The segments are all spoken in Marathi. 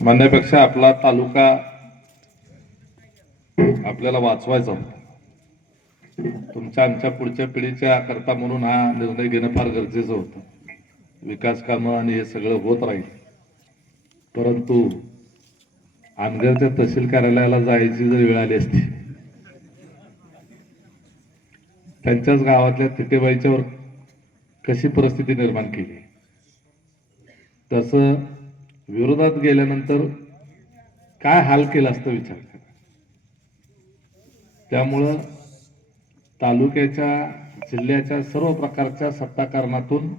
म्हणण्यापेक्षा आपला तालुका आपल्याला वाचवायचा होता. तुमच्या आमच्या पुढच्या पिढीच्या करता म्हणून हा निर्णय घेणं फार गरजेचं होतं. विकास कामं आणि हे सगळं होत राहील, परंतु अनगरच्या तहसील कार्यालयाला जायची जर वेळ आली असती, त्यांच्याच गावातल्या तिटेबाईच्यावर कशी परिस्थिती निर्माण केली, तसं विरोधात गेल्यानंतर काय हाल केला असतं विचार करा. त्यामुळं तालुक्याच्या जिल्ह्याच्या सर्व प्रकारच्या सत्ताकारणातून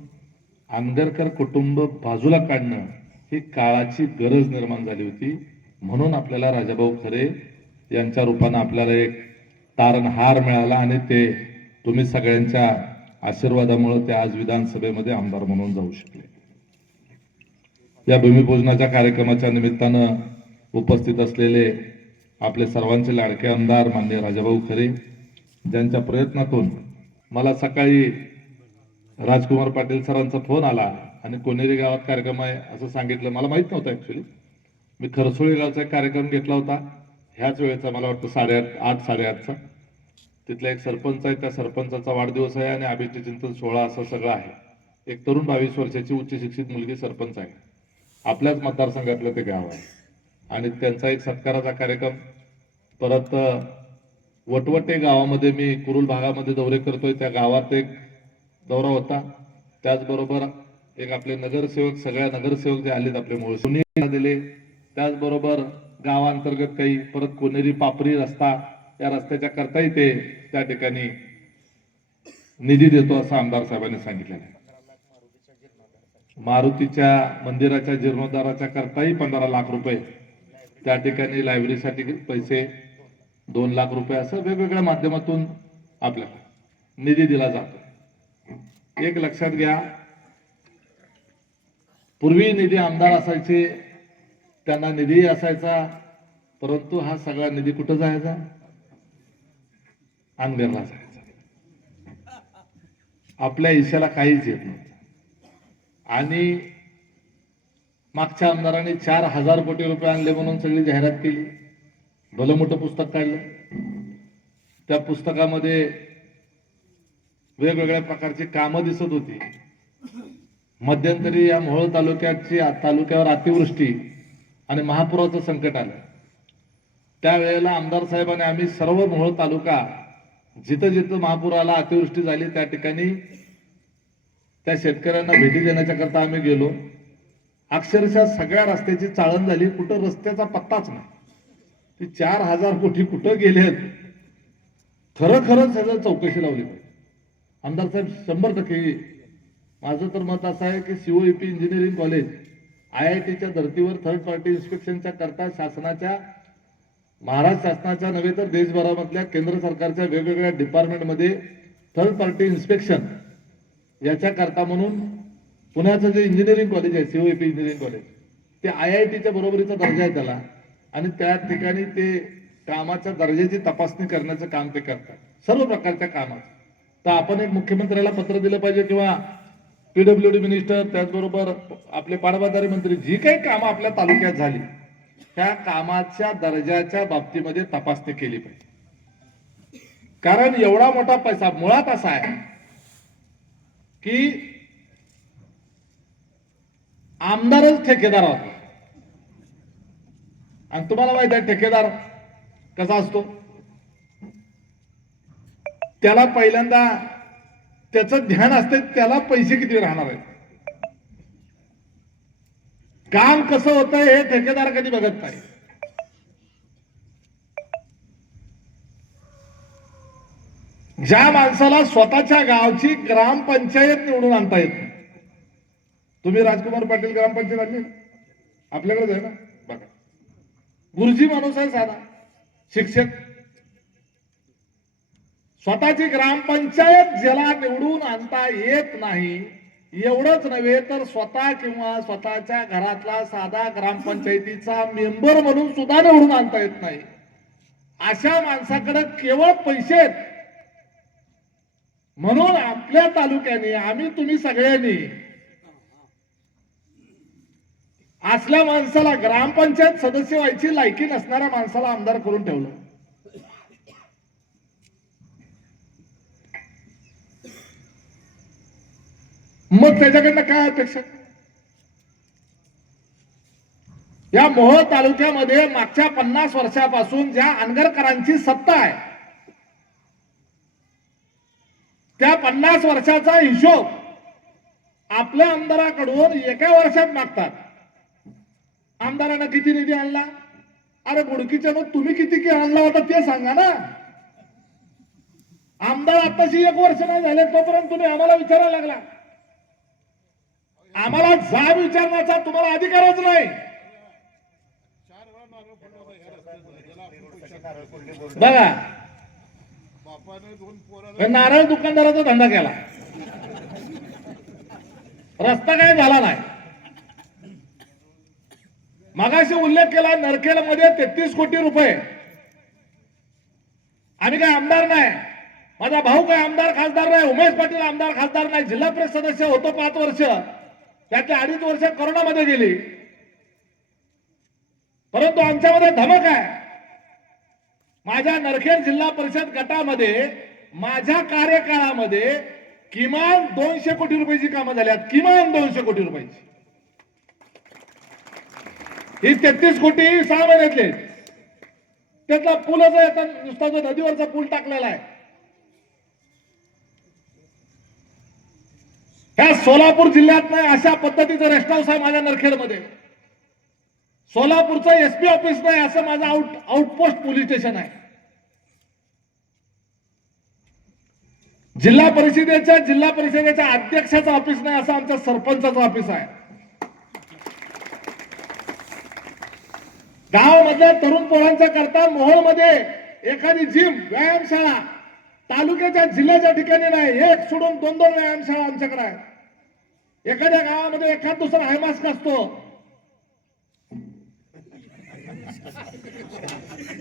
आंबेडकर कुटुंब बाजूला काढणं ही काळाची गरज निर्माण झाली होती. म्हणून आपल्याला राजाभाऊ खरे यांच्या रूपानं आपल्याला एक तारणहार मिळाला आणि ते तुम्ही सगळ्यांच्या आशीर्वादामुळे ते आज विधानसभेमध्ये आमदार म्हणून जाऊ शकले. या भूमिपूजनाच्या कार्यक्रमाच्या निमित्तानं उपस्थित असलेले आपले सर्वांचे लाडके आमदार माननीय राजाभाऊ खरे, ज्यांच्या प्रयत्नातून मला सकाळी राजकुमार पाटील सरांचा फोन आला आणि कोनेरी गावात कार्यक्रम आहे असं सांगितलं. मला माहित नव्हतं ऍक्च्युली. मी खरसोळी गावचा एक कार्यक्रम घेतला होता ह्याच वेळेचा, मला वाटतं 8:30-8:30चा. तिथला एक सरपंच आहे, त्या सरपंचाचा वाढदिवस आहे आणि अभिष्ट चिंतन सोहळा असं सगळं आहे. एक तरुण 22 वर्षाची उच्च शिक्षित मुलगी सरपंच आहे, आपल्याच मतदारसंघातलं ते गाव आहे, आणि त्यांचा एक सत्काराचा कार्यक्रम. परत वटवटे गावामध्ये मी कुरुल भागामध्ये दौरे करतोय, त्या गावात एक दौरा होता. त्याचबरोबर एक आपले नगरसेवक, सगळ्या नगरसेवक जे आलेत आपले मूळ दिले. त्याचबरोबर गावांतर्गत काही परत कोनेरी पापरी रस्ता, त्या रस्त्याच्या करताही ते त्या ठिकाणी निधी देतो असं आमदार साहेबांनी सांगितलेलं आहे. मारुतीच्या मंदिराच्या जीर्णोद्धाराच्या करताही 15 लाख रुपये, त्या ठिकाणी लायब्ररीसाठी पैसे 2 लाख रुपये, असं वेगवेगळ्या माध्यमातून आपल्याला निधी दिला जातो. एक लक्षात घ्या, पूर्वी निधी आमदार असायचे, त्यांना निधी असायचा, परंतु हा सगळा निधी कुठं जायचा? अनगरला जायचा. आपल्या हिश्श्याला काहीच येत नव्हतं. आणि मागच्या आमदारांनी 4,000 कोटी रुपये आणले म्हणून सगळी जाहिरात केली, भलं मोठं पुस्तक काढलं. त्या पुस्तकामध्ये वेगवेगळ्या प्रकारची कामं दिसत होती. मध्यंतरी या मोहोळ तालुक्यावर अतिवृष्टी आणि महापुराचं संकट आलं. त्यावेळेला आमदार साहेबांनी आम्ही सर्व मोहोळ तालुका जिथं जिथं महापूर आला, अतिवृष्टी झाली, त्या ठिकाणी त्या शेतकऱ्यांना भेटी देण्याच्या करता आम्ही गेलो. अक्षरशः सगळ्या रस्त्याची चाळण झाली, कुठं रस्त्याचा पत्ताच नाही. ती 4,000 कोटी कुठं गेलेत, खरंच सगळं चौकशी लावली पाहिजे. आमदार साहेब 100%. माझं तर मत असं आहे की COEP इंजिनिअरिंग कॉलेज IITच्या धर्तीवर थर्ड पार्टी इन्स्पेक्शनच्या करता शासनाच्या, महाराष्ट्र शासनाच्या नव्हे तर देशभरामधल्या केंद्र सरकारच्या वेगवेगळ्या डिपार्टमेंटमध्ये थर्ड पार्टी इन्स्पेक्शन याच्या करता म्हणून पुण्याचं जे इंजिनिअरिंग कॉलेज आहे, COEP इंजिनिअरिंग कॉलेज, ते IITच्या बरोबरीचा दर्जा आहे त्याला, आणि त्या ठिकाणी ते कामाच्या दर्जाची तपासणी करण्याचं काम ते करतात, सर्व प्रकारच्या कामाचं. तर आपण एक मुख्यमंत्र्याला पत्र दिलं पाहिजे किंवा PWD मिनिस्टर, त्याचबरोबर आपले पाटबंधारे मंत्री, जी काही कामं आपल्या तालुक्यात झाली त्या कामाच्या दर्जाच्या बाबतीमध्ये तपासणी केली पाहिजे. कारण एवढा मोठा पैसा मुळात असा आहे की आमदारच ठेकेदार होता. आणि तुम्हाला माहित आहे ठेकेदार कसा असतो? त्याला पहिल्यांदा त्याचं ध्यान असते त्याला पैसे किती राहणार आहेत, काम कसं होतं हे ठेकेदार कधी बघत नाही. ज्या माणसाला स्वतःच्या गावची ग्रामपंचायत निवडून आणता येत नाही. तुम्ही राजकुमार पाटील ग्रामपंचायत आणली आपल्याकडे आहे ना, बघा, गुरुजी माणूस आहे, साधा शिक्षक. स्वतःची ग्रामपंचायत ज्याला निवडून आणता येत नाही, एवढंच नव्हे तर स्वतः किंवा स्वतःच्या घरातला साधा ग्रामपंचायतीचा मेंबर म्हणून सुद्धा निवडून आणता येत नाही, अशा माणसाकडे केवळ पैसे आहेत. म्हणून आपल्या तालुक्याने, आम्ही तुम्ही सगळ्यांनी असल्या माणसाला, ग्रामपंचायत सदस्य व्हायची लायकी नसणाऱ्या माणसाला आमदार करून ठेवलं. मग त्याच्याकडनं काय अपेक्षा? या मोहोळ तालुक्यामध्ये मागच्या 50 वर्षापासून ज्या अनगरकरांची सत्ता आहे, त्या 50 वर्षाचा हिशोब आपल्या आमदाराकडून एका वर्षात मागतात. आमदारानं किती निधी आणला? अरे बुडकीच्या मग तुम्ही किती आणला होता ते सांगा ना. आमदार आताशी 1 वर्ष नाही झाले तोपर्यंत तुम्ही आम्हाला विचारायला लागला. आम्हाला जाब विचारण्याचा तुम्हाला अधिकारच नाही. बघा, नारळ दुकानदाराचा धंदा केला, रस्ता काय झाला नाही. मगाशी उल्लेख केला नरखेडमध्ये 33 कोटी रुपये. आम्ही काय आमदार नाही, माझा भाऊ काय आमदार खासदार नाही, उमेश पाटील आमदार खासदार नाही, जिल्हा परिषद सदस्य होतो 5 वर्ष, त्यातले 2.5 वर्ष कोरोनामध्ये गेली. परंतु आमच्यामध्ये धमक आहे. माझ्या नरखेड जिल्हा परिषद गटामध्ये माझ्या कार्यकाळामध्ये किमान 200 कोटी रुपयाची कामं झाल्यात, किमान 200 कोटी रुपयाची. ही 33 कोटी 6 महिन्यातले. त्यातला पुलाचा येतात नुसता जो नदीवरचा पूल टाकलेला आहे, ह्या सोलापूर जिल्ह्यात नाही अशा पद्धतीचं रेस्ट हाऊस आहे माझ्या नरखेडमध्ये. सोलापूरचं एसपी ऑफिस नाही असं माझं आउटपोस्ट पोलीस स्टेशन आहे. जिल्हा परिषदेच्या अध्यक्षाचं ऑफिस नाही असं आमच्या सरपंचाचं ऑफिस आहे. गावामधल्या तरुण पोरांचा करता मोहोळमध्ये एखादी जिम, व्यायामशाळा तालुक्याच्या जिल्ह्याच्या ठिकाणी नाही, 1 सोडून 2-2 व्यायामशाळा आमच्याकडे आहे. एखाद्या गावामध्ये एखाद दुसरा हायमास्क असतो.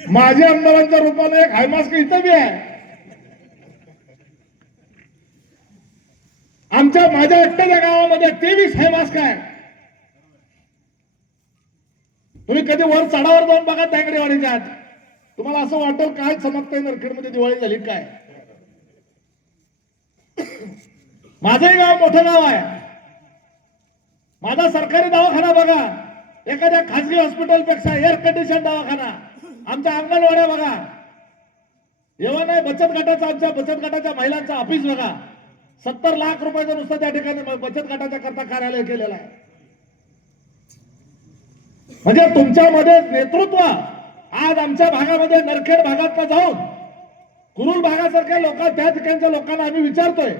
माझ्या आमदारांच्या रूपाने एक हायमास्क इथं बी आहे. माझ्या एकट्याच्या गावामध्ये 23 हायमास्क आहे. तुम्ही कधी वर चढावर जाऊन बघा तांगडेवाडीच्या आत, तुम्हाला असं वाटेल काय चमकतंय नरखेडमध्ये दिवाळी झाली काय. माझंही गाव मोठं गाव आहे. माझा सरकारी दवाखाना बघा, एखाद्या खासगी हॉस्पिटल पेक्षा एअर कंडिशन दवाखाना. आमच्या अंगणवाड्या बघा, एवढं नाही बचत गटाचा, आमच्या बचत गटाच्या महिलांचा ऑफिस बघा, 70 लाख रुपयाचं नुसतं त्या ठिकाणी बचत गटाच्या करता कार्यालय केलेलं आहे. म्हणजे तुमच्यामध्ये नेतृत्व. आज आमच्या भागामध्ये नरखेड भागात जाऊन कुरुल भागासारख्या लोक, त्या ठिकाणच्या लोकांना आम्ही विचारतोय.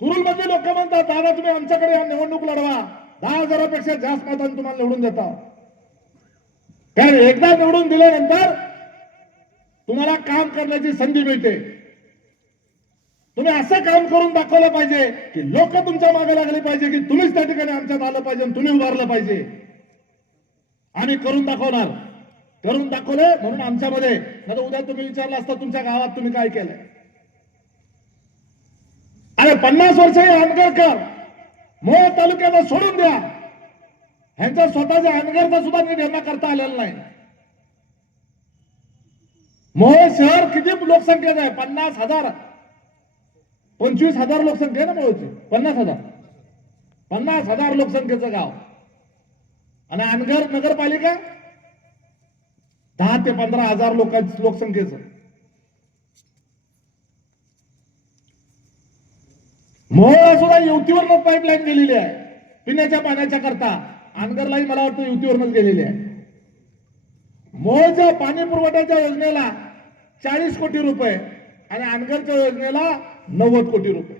कुरुल मध्ये लोक म्हणतात दादा तुम्ही आमच्याकडे या निवडणूक लढवा, 10,000पेक्षा जास्त मतांनी तुम्हाला निवडून देता. कारण एकदा निवडून दिल्यानंतर तुम्हाला काम करण्याची संधी मिळते. तुम्ही असं काम करून दाखवलं पाहिजे की लोक तुमच्या मागे लागले पाहिजे, की तुम्हीच त्या ठिकाणी आमच्यात आलं पाहिजे, तुम्ही उभारलं पाहिजे. आम्ही करून दाखवणार, करून दाखवले म्हणून आमच्यामध्ये. आता उद्या तुम्ही विचारलं असतं तुमच्या गावात तुम्ही काय केलंय. अरे 50 वर्ष हे अनगरकर मोहोळ तालुक्याला सोडून द्या, ह्यांचा स्वतःच्या अनगरचा सुद्धा नीट यांना करता आलेला नाही. मोहोळ शहर किती लोकसंख्येचं आहे? 50,000, 25,000 लोकसंख्या आहे ना मोहोळची. 50,000 लोकसंख्येचं गाव. आणि अनगर नगरपालिका 10 ते 15,000 लोकसंख्येचं. मोहोळला सुद्धा युतीवरच पाईपलाईन गेलेली आहे पिण्याच्या पाण्याच्या करता. अनगरलाही मला वाटतं युतीवरच गेलेली आहे. मोहोळच्या पाणी पुरवठ्याच्या योजनेला 40 कोटी रुपये आणि अनगरच्या योजनेला 90 कोटी रुपये.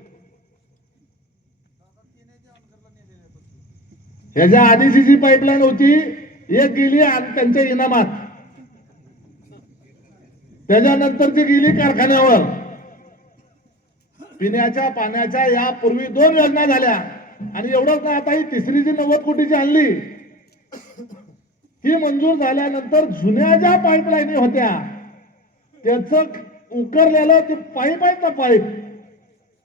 ह्याच्या आधीची जी पाईपलाईन होती एक गेली आणि त्यांच्या इनामात, त्याच्यानंतरची गेली कारखान्यावर. पिण्याच्या पाण्याच्या यापूर्वी 2 योजना झाल्या आणि एवढंच नाही, आता ही तिसरी जी 90 कोटीची आणली ती मंजूर झाल्यानंतर जुन्या ज्या पाईपलाईनी होत्या त्याच उकरलेलं ते पाईप आहे ना, पाईप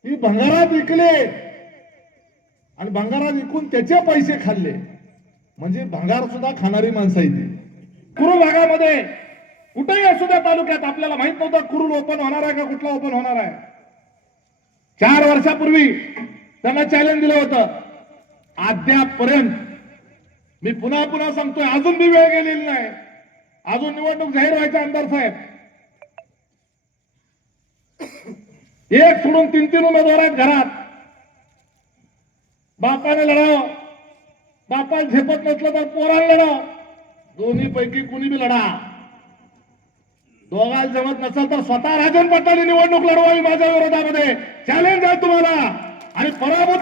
ती भंगारात विकले आणि भंगारात विकून त्याचे पैसे खाल्ले. म्हणजे भंगार सुद्धा खाणारी माणसं आहेत ती. कुरुल भागामध्ये कुठेही असू द्या तालुक्यात आपल्याला माहित नव्हतं कुरुल ओपन होणार आहे का कुठला ओपन होणार आहे. 4 वर्षापूर्वी त्यांना चॅलेंज दिलं होतं. अद्यापपर्यंत मी पुन्हा पुन्हा सांगतोय, अजून मी वेळ गेलेली नाही. अजून निवडणूक जाहीर व्हायच्या आमदार साहेब. एक सोडून 3 उमेदवार आहेत घरात. बापाने लढावं, बापाला झेपत नसलं तर पोराला लढावं. दोन्ही पैकी कुणी बी लढा. दोघाला जमत नसेल तर स्वतः राजन पाटलांनी निवडणूक लढवावी माझ्या विरोधामध्ये. चॅलेंज आहे तुम्हाला. आणि पराभूत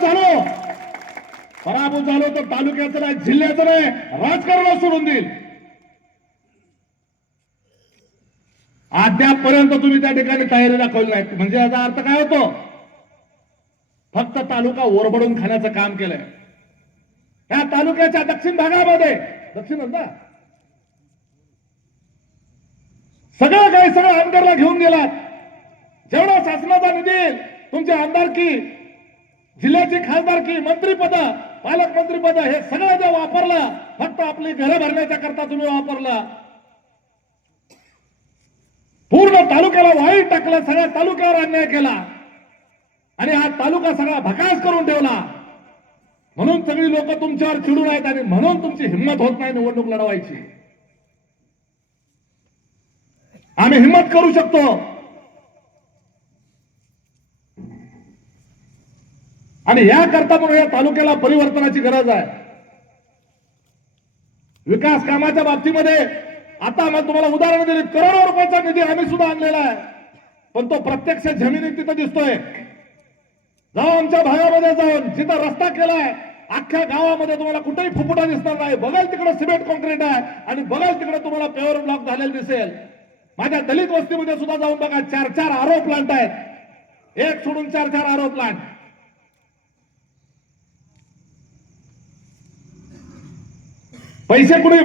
झालो तर तालुक्याचं नाही, जिल्ह्याचं नाही, राजकारण सोडून देईल. अद्यापपर्यंत तुम्ही त्या ठिकाणी तयारी दाखवली नाही. म्हणजे याचा अर्थ काय होतो? फक्त तालुका ओरबडून खाण्याचं काम केलंय. या तालुक्याच्या दक्षिण भागामध्ये, दक्षिण ना सगळं काही सगळं आमदारला घेऊन गेलात. जेवढा शासनाचा निधी, तुमची आमदारकी, जिल्ह्याची खासदारकी, मंत्रीपद, पालकमंत्रीपद हे सगळं जे वापरलं फक्त आपली घरं भरण्याच्या करता तुम्ही वापरलं. पूर्ण तालुक्याला वाईट टाकलं, सगळ्या तालुक्यावर अन्याय केला आणि हा तालुका सगळा भकास करून ठेवला. म्हणून सगळी लोक तुमच्यावर चिडून आहेत आणि म्हणून तुमची हिंमत होत नाही निवडणूक लढवायची. आम्ही हिंमत करू शकतो. आणि याकरता म्हणून या तालुक्याला परिवर्तनाची गरज आहे. विकास कामाच्या बाबतीमध्ये आता मी तुम्हाला उदाहरण दिली. करोडो रुपयाचा निधी आम्ही सुद्धा आणलेला आहे, पण तो प्रत्यक्ष जमिनीत तिथं दिसतोय. जाऊ आमच्या भागामध्ये, जाऊन जिथं रस्ता केलाय अख्ख्या गावामध्ये तुम्हाला कुठेही फुफुटा दिसणार नाही. बघाल तिकडे सिमेंट कॉन्क्रीट आहे आणि बघाल तिकडे तुम्हाला पेवर ब्लॉक झालेला दिसेल. माझ्या दलित वस्तीमध्ये सुद्धा जाऊन बघा, 4-4 आरो प्लांट आहेत. एक सोडून 4-4 आरो प्लांट. पैसे कुठे?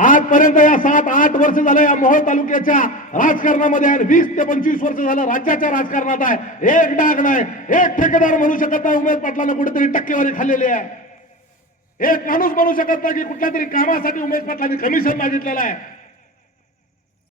आजपर्यंत या 7-8 वर्ष झालं या मोहोळ तालुक्याच्या राजकारणामध्ये आहे. 20 ते 25 वर्ष झालं राज्याच्या राजकारणात आहे. एक डाग नाही, एक ठेकेदार म्हणू शकत नाही उमेश पाटलांना कुठेतरी टक्केवारी खाल्लेली आहे. एक माणूस म्हणू शकत नाही की कुठल्या तरी कामासाठी उमेश पाटलांनी कमिशन मागितलेलं आहे.